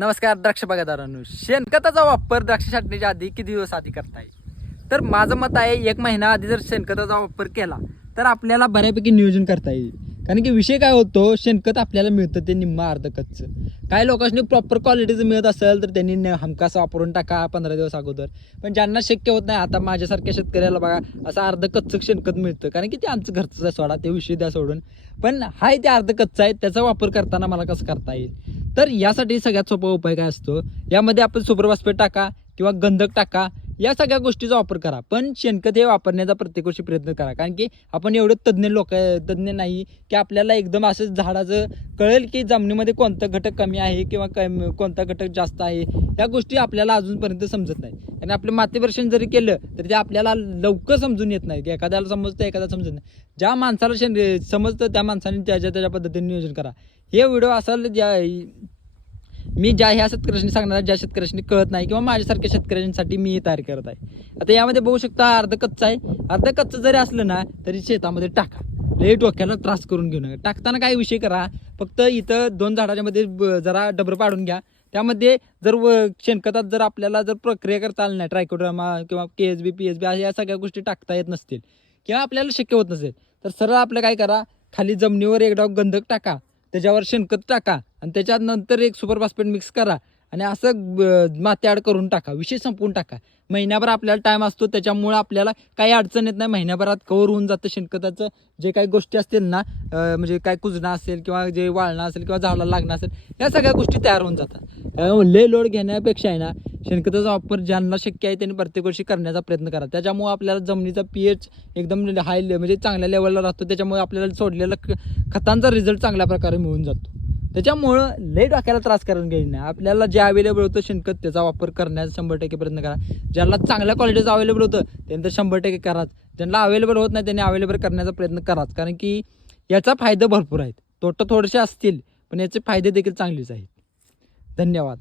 नमस्कार द्राक्ष बागायतदारांनो, शेणखताचा वापर द्राक्ष छाटणीच्या आधी किती दिवस आधी करताय? तर माझं मत आहे 1 महिना आधी जर शेणखताचा वापर केला तर आपल्याला बऱ्यापैकी नियोजन करता येईल. कारण की विषय काय होतो, शेणखत आपल्याला मिळतं ते निम्मा अर्ध कच्चं. काही लोकांनी प्रॉपर क्वालिटीचं मिळत असेल तर त्यांनी हमखास वापरून टाका 15 दिवस अगोदर. पण ज्यांना शक्य होत नाही, आता माझ्यासारख्या शेतकऱ्याला बघा असं अर्ध कच्चं शेणखत मिळतं, कारण की ते आमचं घरचं आहे, सोडा ते विषय द्या सोडून. पण हाय ते अर्ध कच्चं आहे, त्याचा वापर करताना मला कसं करता येईल? तर यासाठी सगळ्यात सोपा उपाय काय असतो, यामध्ये आपण सुपर फॉस्फेट टाका किंवा गंधक टाका, या सगळ्या गोष्टीचा वापर करा. पण शेणखत हे वापरण्याचा प्रत्येक वर्षी प्रयत्न करा, कारण की आपण एवढे तज्ज्ञ नाही की आपल्याला एकदम असं झाडाचं कळेल की जमिनीमध्ये कोणता घटक कमी आहे किंवा कोणता घटक जास्त आहे. या गोष्टी आपल्याला अजूनपर्यंत समजत नाही. आणि आपलं मातीपरीक्षण जरी केलं तरी ते आपल्याला लवकर समजून येत नाही, की एखाद्याला समजतं एखाद्याला समजत नाही. ज्या माणसाला समजतं त्या माणसाने त्याच्या पद्धतीने नियोजन करा. हे व्हिडिओ असेल मी ह्या शेतकऱ्यांनी सांगणार, ज्या शेतकऱ्यांनी कळत नाही किंवा माझ्यासारख्या शेतकऱ्यांसाठी मी तयार करत आहे. आता यामध्ये बघू शकता अर्ध कच्चं आहे. अर्ध कच्चं जरी असलं ना तरी शेतामध्ये टाका, लई डोक्याला त्रास करून घेऊ नका. टाकताना काय विषय करा, फक्त इथं 2 झाडाच्या मध्ये जरा डबरं पाडून घ्या. त्यामध्ये जर शेणखतात जर आपल्याला जर प्रक्रिया करता आली नाही, ट्रायकोडर्मा किंवा KSB PSB या सगळ्या गोष्टी टाकता येत नसतील किंवा आपल्याला शक्य होत नसेल तर सरळ आपलं काय करा, खाली जमिनीवर एक डाव गंधक टाका, त्याच्यावर शेणखत टाका आणि त्याच्यानंतर एक सुपर फॉस्फेट मिक्स करा आणि असं माती ॲड करून टाका, विषय संपवून टाका. महिन्याभर आपल्याला टाईम असतो, त्याच्यामुळे आपल्याला काही अडचण येत नाही. महिन्याभरात कव्हर होऊन जातं शेणखताचं. जे काही गोष्टी असतील ना, म्हणजे काय कुजणं असेल किंवा जे वाळणं असेल किंवा झाडाला लागणं असेल, या सगळ्या गोष्टी तयार होऊन जातात. लय लोड घेण्यापेक्षा आहे ना, शेणखताचा वापर ज्यांना शक्य आहे त्यांनी प्रत्येक वर्षी करण्याचा प्रयत्न करा. त्याच्यामुळे आपल्याला जमिनीचा pH एकदम हाय म्हणजे चांगल्या लेवलला राहतो. त्याच्यामुळे आपल्याला सोडलेला खतांचा रिझल्ट चांगल्या प्रकारे मिळून जातो. त्याच्यामुळं लय डोक्याला त्रास करून घ्यायला नाही. आपल्याला जे अवेलेबल होतं शेणखत त्याचा वापर करण्याचा 100% प्रयत्न करा. ज्यांना चांगल्या क्वालिटीचं अवेलेबल होतं त्यांचं 100% कराच. ज्यांना अवेलेबल होत नाही त्यांनी अवेलेबल करण्याचा प्रयत्न कराच, कारण की याचा फायदे भरपूर आहेत. तोटे थोडेसे असतील पण याचे फायदे देखील चांगलेच आहेत. धन्यवाद.